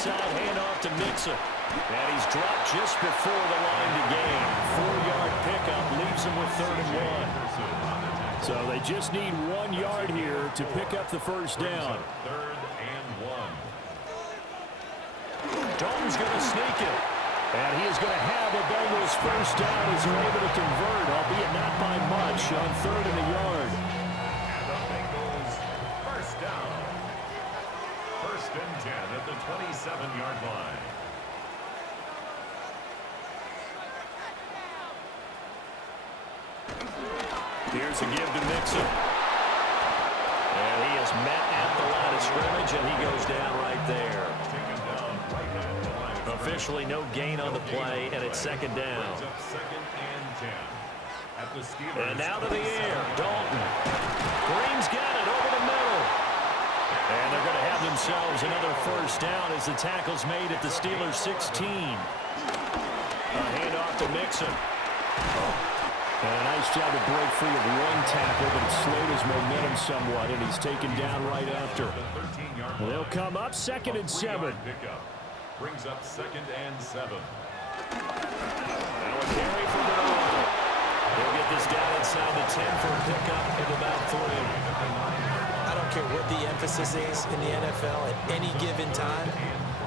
inside, handoff to Mixon. And he's dropped just before the line to gain. 4-yard pickup leaves him with 3rd and 1. So they just need 1 yard here to pick up the first down. 3rd and 1. Dalton's going to sneak it. And he is going to have a Bengals first down as they're able to convert, albeit not by much, on 3rd and a yard. And the Bengals first down. 1st and 10 at the 27-yard line. Here's a give to Mixon. And he is met at the line of scrimmage, and he goes down right there. Taken down right at the line of scrimmage. Officially no gain on the play, and it's 2nd down. Brings up 2nd and 10 at the Steelers. And now to the air, Dalton. Green's got it over the middle. And they're going to have themselves another first down as the tackle's made at the Steelers 16. A handoff to Mixon. And a nice job to break free of 1 tackle, but it slowed his momentum somewhat, and he's taken down right after. They'll come up 2nd and 7. Pickup brings up 2nd and 7. Now a carry from Bernard. He'll get this down inside the 10 for a pickup of about 3. I don't care what the emphasis is in the NFL at any given time.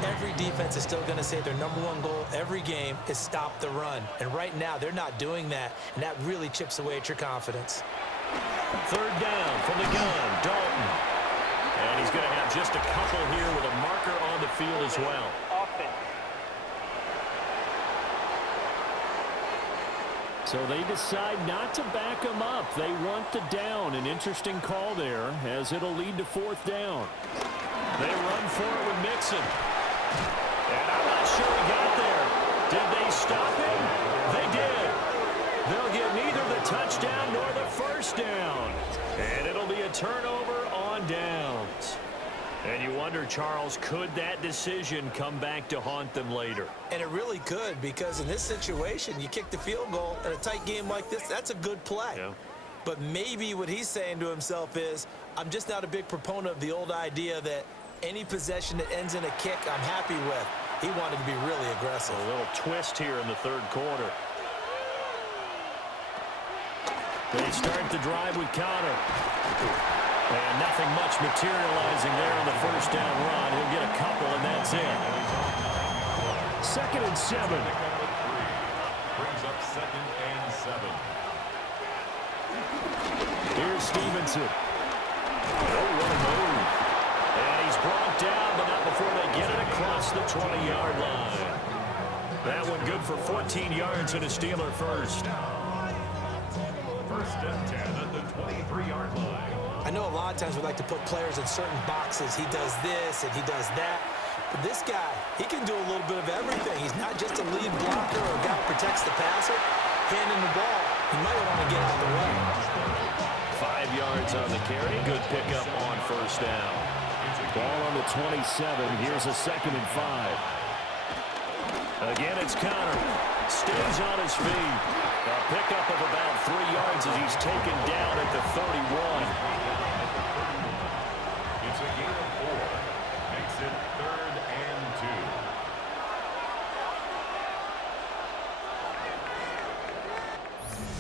Every defense is still going to say their #1 goal every game is stop the run. And right now, they're not doing that, and that really chips away at your confidence. 3rd down from the gun, Dalton. And he's going to have just a couple here with a marker on the field as well. So they decide not to back him up. They want the down. An interesting call there, as it'll lead to 4th down. They run for it with Mixon. And I'm not sure he got there. Did they stop him? They did. They'll get neither the touchdown nor the first down. And it'll be a turnover on downs. And you wonder, Charles, could that decision come back to haunt them later? And it really could, because in this situation, you kick the field goal in a tight game like this, that's a good play. Yeah. But maybe what he's saying to himself is, I'm just not a big proponent of the old idea that any possession that ends in a kick, I'm happy with. He wanted to be really aggressive. A little twist here in the 3rd quarter. They start the drive with Connor. And nothing much materializing there on the first down run. He'll get a couple, and that's it. 2nd and 7. Brings up 2nd and 7. Here's Stevenson. Oh, what a move. And he's brought down, but not before they get it across the 20-yard line. That one good for 14 yards and a Steeler first. 1st and 10 at the 23-yard line. I know a lot of times we like to put players in certain boxes. He does this and he does that. But this guy, he can do a little bit of everything. He's not just a lead blocker or a guy who protects the passer. Handing the ball, he might want to get out of the way. 5 yards on the carry. Good pickup on first down. Ball on the 27. Here's a 2nd and 5. Again, it's Connor. Stays on his feet. A pickup of about 3 yards as he's taken down at the 31. It's a gain of 4. Makes it 3rd and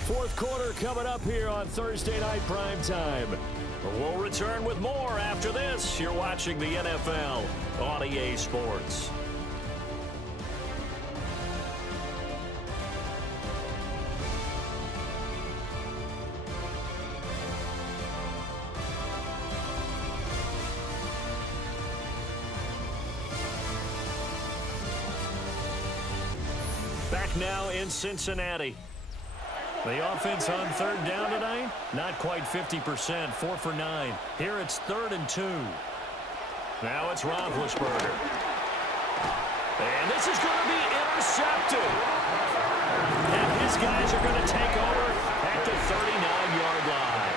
2. 4th quarter coming up here on Thursday Night Primetime. We'll return with more after this. You're watching the NFL on EA Sports. Back now in Cincinnati. The offense on 3rd down tonight, not quite 50%, 4 for 9. Here it's 3rd and 2. Now it's Roethlisberger. And this is going to be intercepted. And his guys are going to take over at the 39-yard line.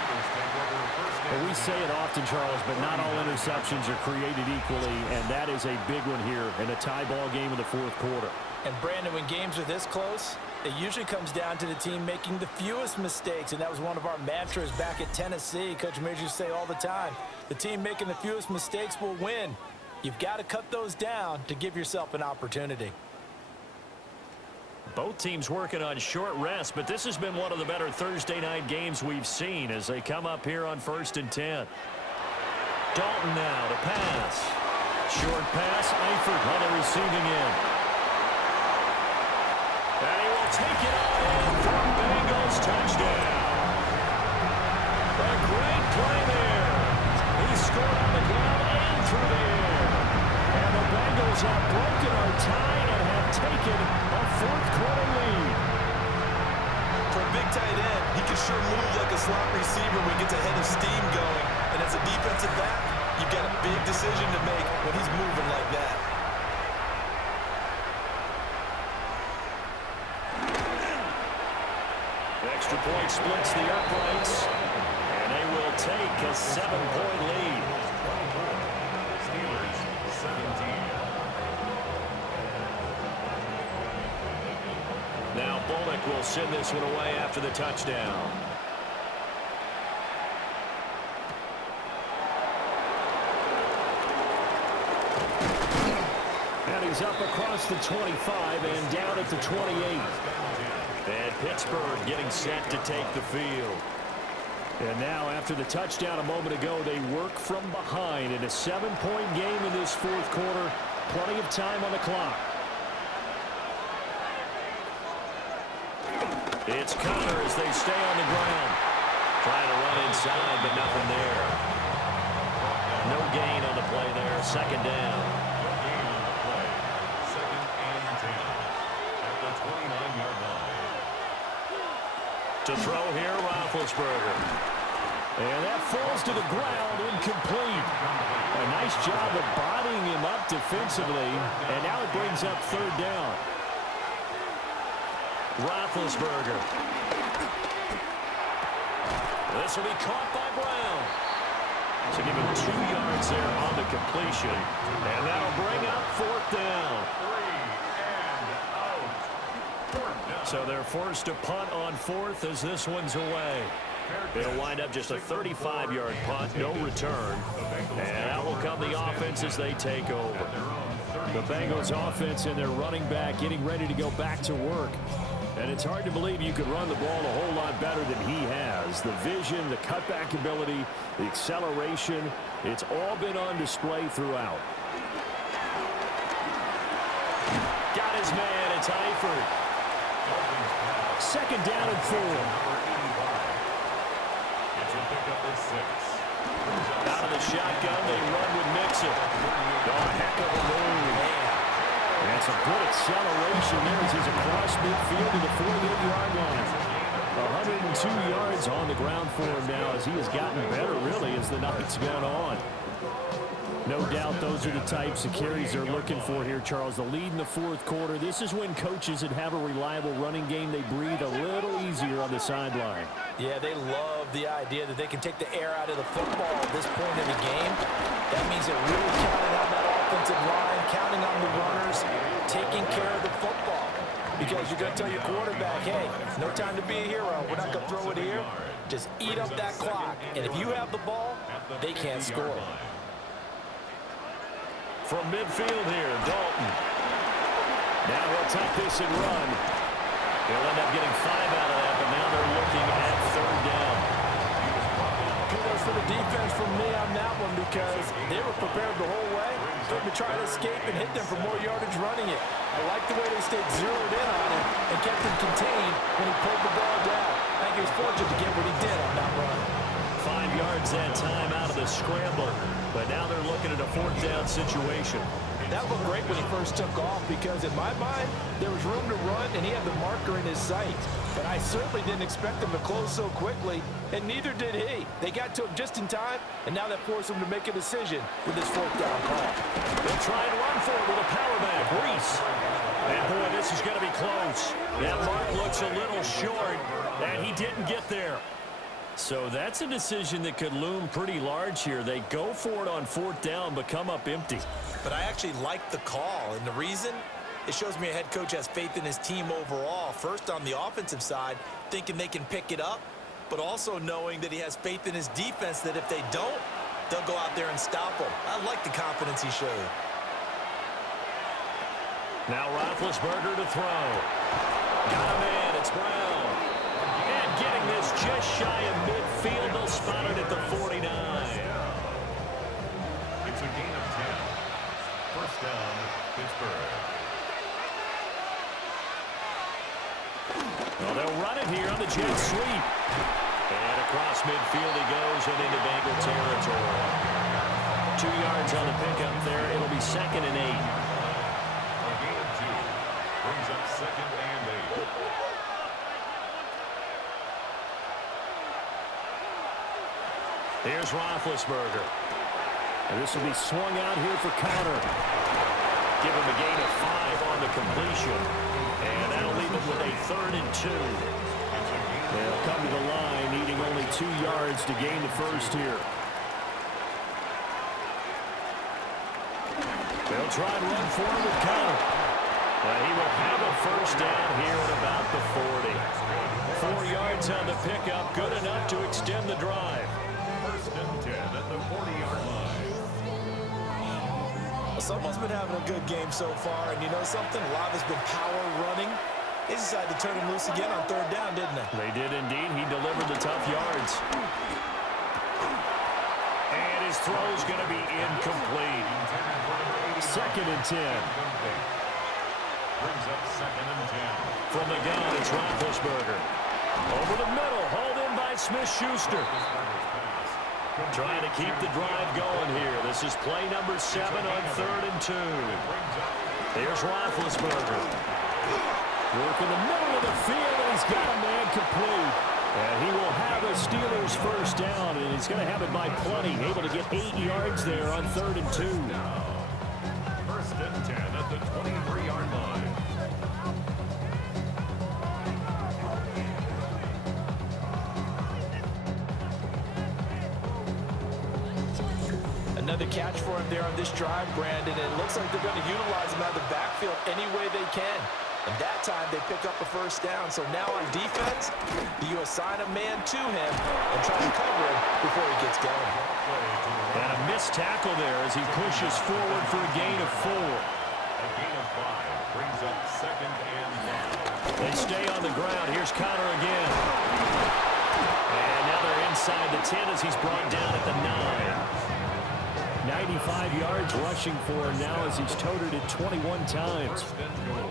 Well, we say it often, Charles, but not all interceptions are created equally, and that is a big one here in a tie ball game in the 4th quarter. And Brandon, when games are this close, it usually comes down to the team making the fewest mistakes, and that was one of our mantras back at Tennessee. Coach Major say all the time, the team making the fewest mistakes will win. You've got to cut those down to give yourself an opportunity. Both teams working on short rest, but this has been one of the better Thursday night games we've seen as they come up here on 1st and 10. Dalton now to pass. Short pass, Eifert on the receiving end. And he will take it on in for Bengals touchdown. A great play there. He scored on the ground and through the air. And the Bengals have broken our tie and have taken a fourth-quarter lead. For a big tight end, he can sure move like a slot receiver when he gets a head of steam going. And as a defensive back, you've got a big decision to make when he's moving like that. Extra point splits the uprights, and they will take a 7-point lead. Steelers 17. Now Bullock will send this one away after the touchdown. And he's up across the 25 and down at the 28. And Pittsburgh getting set to take the field. And now after the touchdown a moment ago, they work from behind in a 7-point game in this fourth quarter. Plenty of time on the clock. It's Connor as they stay on the ground. Trying to run inside, but nothing there. No gain on the play there. Second down. No gain on the play. 2nd and 10 at the 29-yard line. To throw here, Roethlisberger. And that falls to the ground, incomplete. A nice job of bodying him up defensively, and now it brings up 3rd down. Roethlisberger. This will be caught by Brown. So give him 2 yards there on the completion. And that'll bring up 4th down. 3 and out. So they're forced to punt on 4th as this one's away. It'll wind up just a 35-yard punt, no return. And out will come the offense as they take over. The Bengals offense and their running back getting ready to go back to work. And it's hard to believe you could run the ball a whole lot better than he has. The vision, the cutback ability, the acceleration, it's all been on display throughout. Got his man, it's Eifert. 2nd down and 4. It's a pickup of 6. Out of the shotgun, they run with Mixon. Oh, heck of a move. And some good acceleration there as he's across midfield to the 48-yard line. 102 yards on the ground for him now as he has gotten better, really, as the night's gone on. No doubt those are the types of carries they're looking for here, Charles. The lead in the fourth quarter. This is when coaches that have a reliable running game, they breathe a little easier on the sideline. Yeah, they love the idea that they can take the air out of the football at this point in the game. That means they're really counting on that offensive line, counting on the runners, taking care of the football. Because you're going to tell your quarterback, hey, no time to be a hero. We're not going to throw it here. Just eat up that clock. And if you have the ball, they can't score. From midfield here, Dalton. Now he'll tuck this and run. He'll end up getting 5 out of that, but now they're looking at 3rd down. Kudos for the defense from me on that one because they were prepared the whole way for him to try to escape and hit them for more yardage running it. I like the way they stayed zeroed in on him and kept him contained when he pulled the ball down. I think he was fortunate to get what he did on that run. 5 yards that time out of the scramble, but now they're looking at a 4th down situation. That looked great when he first took off because in my mind, there was room to run and he had the marker in his sight. But I certainly didn't expect him to close so quickly, and neither did he. They got to him just in time, and now that forced him to make a decision with this 4th down call. They'll try and run for it with a power back. Reese. And boy, this is going to be close. That mark looks a little short, and he didn't get there. So that's a decision that could loom pretty large here. They go for it on 4th down, but come up empty. But I actually like the call, and the reason? It shows me a head coach has faith in his team overall. First, on the offensive side, thinking they can pick it up, but also knowing that he has faith in his defense that if they don't, they'll go out there and stop him. I like the confidence he showed. Now Roethlisberger to throw. Got him in. It's Brown. And getting this just shy of midfield. They'll spot it at the 49. It's a gain of 10. First down, Pittsburgh. Well, they'll run it here on the jet sweep. And across midfield he goes and into Bengal territory. 2 yards on the pickup there. It'll be 2nd and 8. A gain of 2 brings up 2nd and 8. Here's Roethlisberger. And this will be swung out here for counter. Give him a gain of 5 on the completion. And that'll leave him with a 3rd and 2. They'll come to the line, needing only 2 yards to gain the first here. They'll try and run forward with counter. He will have a first down here at about the 40. 4 yards on the pickup, good enough to extend the drive. First and 10 at the 40-yard line. Well, someone's been having a good game so far, and you know something? A lot has been power running. They decided to turn him loose again on 3rd down, didn't they? They did indeed. He delivered the tough yards. And his throw's going to be incomplete. 2nd and 10. Brings up 2nd and 10. From the gun, it's Roethlisberger. Over the middle, hauled in by Smith-Schuster. Trying to keep the drive going here. This is play number 7 on 3rd and 2. Here's Roethlisberger. Work in the middle of the field, and he's got a man complete. And he will have a Steelers first down, and he's going to have it by plenty. Able to get 8 yards there on 3rd and 2. First and 10 at the 23-yard line. Another catch for him there on this drive, Brandon. And it looks like they're going to utilize him out of the backfield any way they can. And that time they pick up a first down. So now on defense, you assign a man to him and try to cover him before he gets going. And a missed tackle there as he pushes forward for a gain of 4. A gain of 5 brings up 2nd and 5. They stay on the ground. Here's Connor again. And now they're inside the 10 as he's brought down at the 9. 95 yards rushing for him now as he's toted it 21 times. First and goal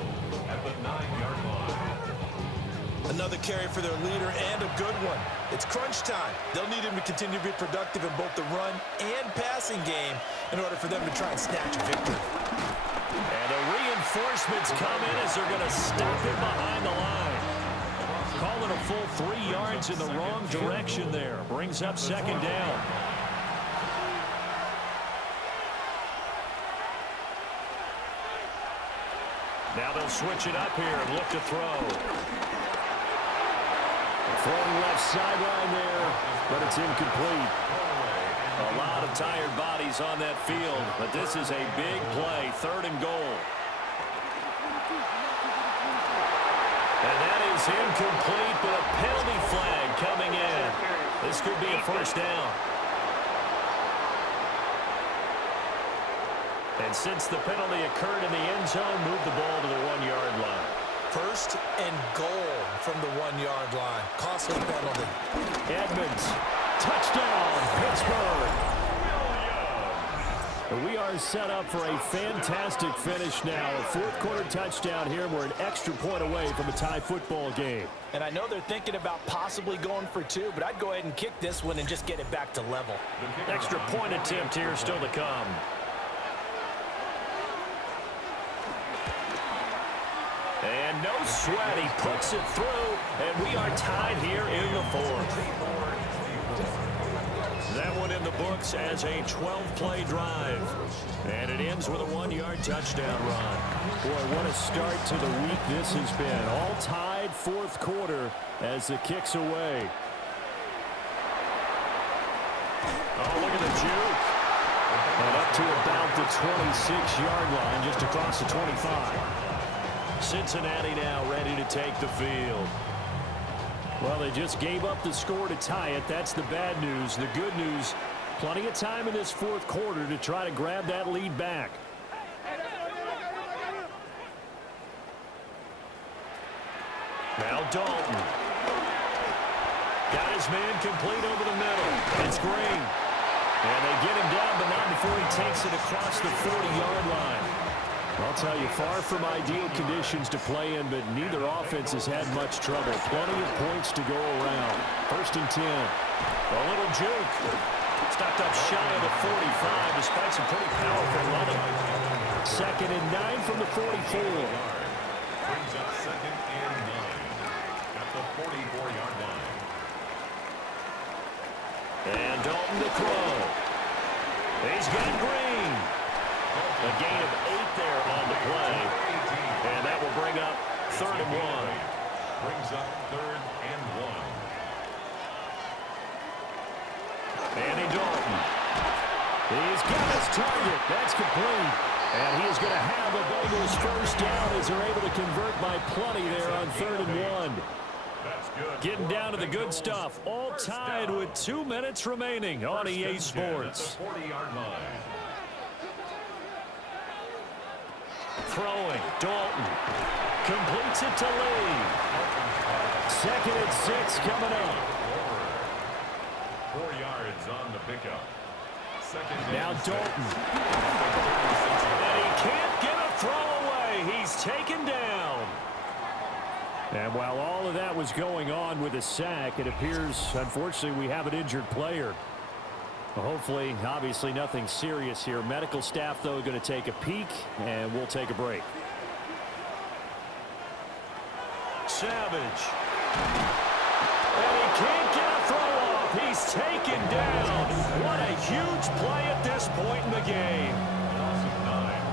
at the 9-yard line. Another carry for their leader and a good one. It's crunch time. They'll need him to continue to be productive in both the run and passing game in order for them to try and snatch a victory. And the reinforcements come in as they're going to stop him behind the line. Calling a full 3 yards in the wrong direction there. Brings up 2nd down. Now they'll switch it up here and look to throw. Throwing left sideline there, but it's incomplete. A lot of tired bodies on that field, but this is a big play, 3rd and goal. And that is incomplete, but a penalty flag coming in. This could be a first down. And since the penalty occurred in the end zone, move the ball to the 1-yard line. First and goal from the 1-yard line. Costly penalty. Edmonds, touchdown, Pittsburgh. We are set up for a fantastic finish now. A 4th-quarter touchdown here. We're an extra point away from a tie football game. And I know they're thinking about possibly going for 2, but I'd go ahead and kick this one and just get it back to level. Extra point attempt here still to come. And no sweat, he puts it through, and we are tied here in the 4th. That one in the books as a 12-play drive. And it ends with a 1-yard touchdown run. Boy, what a start to the week this has been. All tied 4th quarter as the kick's away. Oh, look at the juke. And up to about the 26-yard line, just across the 25. Cincinnati now ready to take the field. Well, they just gave up the score to tie it. That's the bad news. The good news, Plenty of time in this fourth quarter to try to grab that lead back. Now Dalton. Got his man complete over the middle. It's Green. And they get him down, but not before he takes it across the 40-yard line. I'll tell you, far from ideal conditions to play in, but neither offense has had much trouble. Plenty of points to go around. 1st and 10. A little juke. Stopped up shy of the 45 despite some pretty powerful running. 2nd and 9 from the 44. Brings up 2nd and 9 at the 44-yard line. And Dalton to throw. He's got Green. A gain of 8 there on the play. And that will bring up 3rd and 1. Brings up 3rd and 1. Andy Dalton. He's got his target. That's complete. And he is going to have the Bengals first down as they're able to convert by plenty there on 3rd and 1. Getting down to the good stuff. All tied with 2 minutes remaining on EA Sports. 40-yard line. Throwing. Dalton. Completes it to Lee. 2nd and 6 coming up. 4 yards on the pickup. Now Dalton. And he can't get a throw away. He's taken down. And while all of that was going on with a sack, it appears, unfortunately, we have an injured player. Hopefully, obviously, nothing serious here. Medical staff, though, going to take a peek, and we'll take a break. Savage. And he can't get a throw off. He's taken down. What a huge play at this point in the game.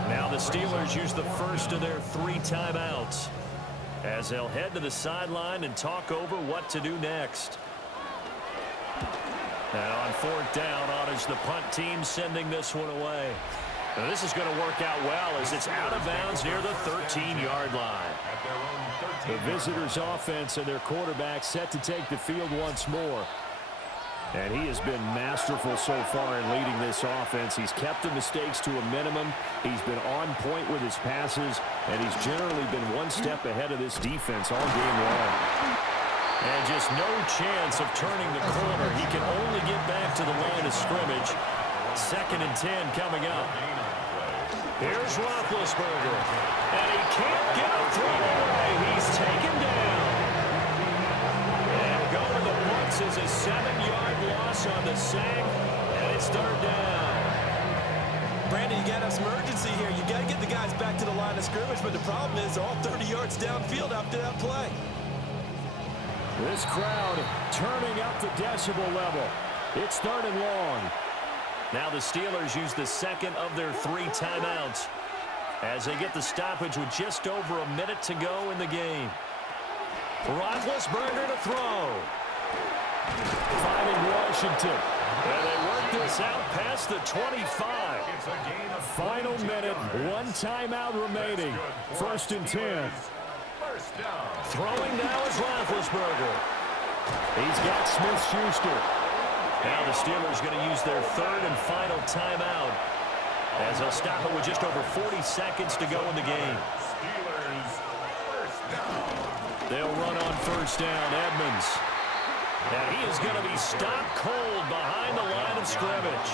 Now the Steelers use the first of their 3 timeouts as they'll head to the sideline and talk over what to do next. And on 4th down, on is the punt team sending this one away. Now this is going to work out well as it's out of bounds near the 13-yard line. The visitors' offense and their quarterback set to take the field once more. And he has been masterful so far in leading this offense. He's kept the mistakes to a minimum. He's been on point with his passes, and he's generally been one step ahead of this defense all game long. And just no chance of turning the corner. He can only get back to the line of scrimmage. 2nd and 10 coming up. Here's Roethlisberger. And he can't get a throw away. He's taken down. And going the punts is a 7-yard loss on the sack. And it's 3rd down. Brandon, you got to have some urgency here. You got to get the guys back to the line of scrimmage, but the problem is all 30 yards downfield after that play. This crowd turning up the decibel level. It's 3rd and long. Now the Steelers use the 2nd of their 3 timeouts as they get the stoppage with just over a minute to go in the game. Roethlisberger to throw. Finding Washington. And they work this out past the 25. Final minute, 1 timeout remaining. 1st and 10. Throwing now is Roethlisberger. He's got Smith-Schuster. Now the Steelers going to use their 3rd and final timeout as they'll stop it with just over 40 seconds to go in the game. They'll run on 1st down. Edmonds. And he is going to be stopped cold behind the line of scrimmage.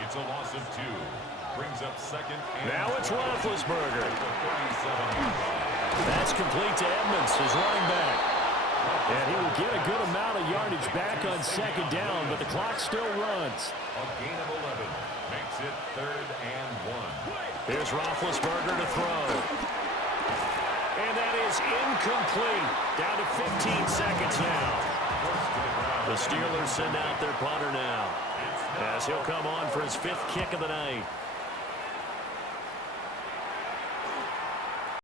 It's a loss of 2. Brings up 2nd and now it's Roethlisberger. That's complete to Edmonds, his running back. And he will get a good amount of yardage back on 2nd down, but the clock still runs. A gain of 11 makes it 3rd and 1. Here's Roethlisberger to throw. And that is incomplete. Down to 15 seconds now. The Steelers send out their punter now as he'll come on for his 5th kick of the night.